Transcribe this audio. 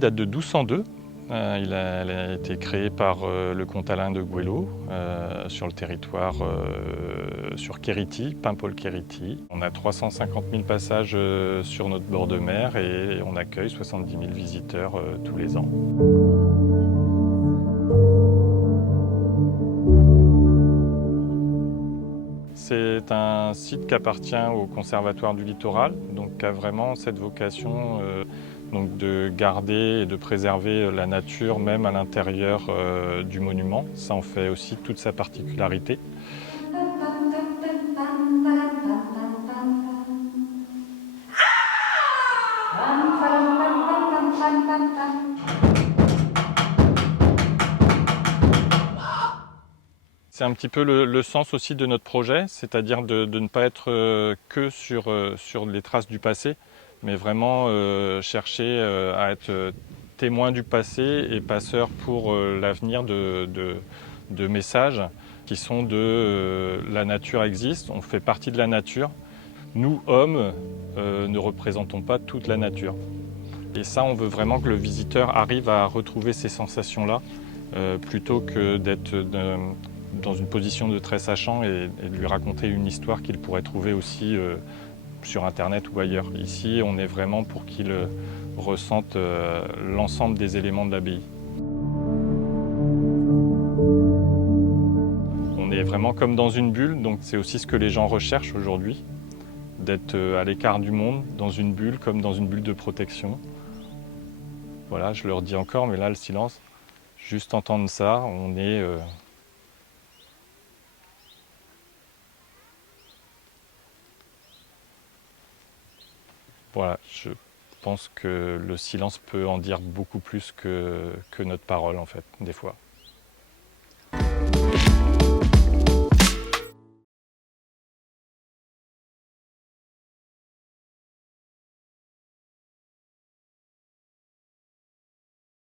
date de 1202. Elle a été créée par le comte Alain de Gouello sur le territoire sur Quérity, Paimpol-Quérity. On a 350 000 passages sur notre bord de mer et on accueille 70 000 visiteurs tous les ans. C'est un site qui appartient au Conservatoire du Littoral, donc qui a vraiment cette vocation donc de garder et de préserver la nature même à l'intérieur du monument. Ça en fait aussi toute sa particularité. C'est un petit peu le sens aussi de notre projet, c'est-à-dire de ne pas être que sur les traces du passé, mais vraiment chercher à être témoin du passé et passeur pour l'avenir de messages qui sont la nature existe, on fait partie de la nature. Nous, hommes, ne représentons pas toute la nature. Et ça, on veut vraiment que le visiteur arrive à retrouver ces sensations-là, plutôt que d'être dans une position de très sachant et de lui raconter une histoire qu'il pourrait trouver aussi sur Internet ou ailleurs. Ici, on est vraiment pour qu'il ressente l'ensemble des éléments de l'abbaye. On est vraiment comme dans une bulle, donc c'est aussi ce que les gens recherchent aujourd'hui, d'être à l'écart du monde, dans une bulle comme dans une bulle de protection. Voilà, je leur dis encore, mais là, le silence, juste entendre ça, on est... Voilà, je pense que le silence peut en dire beaucoup plus que notre parole, en fait, des fois.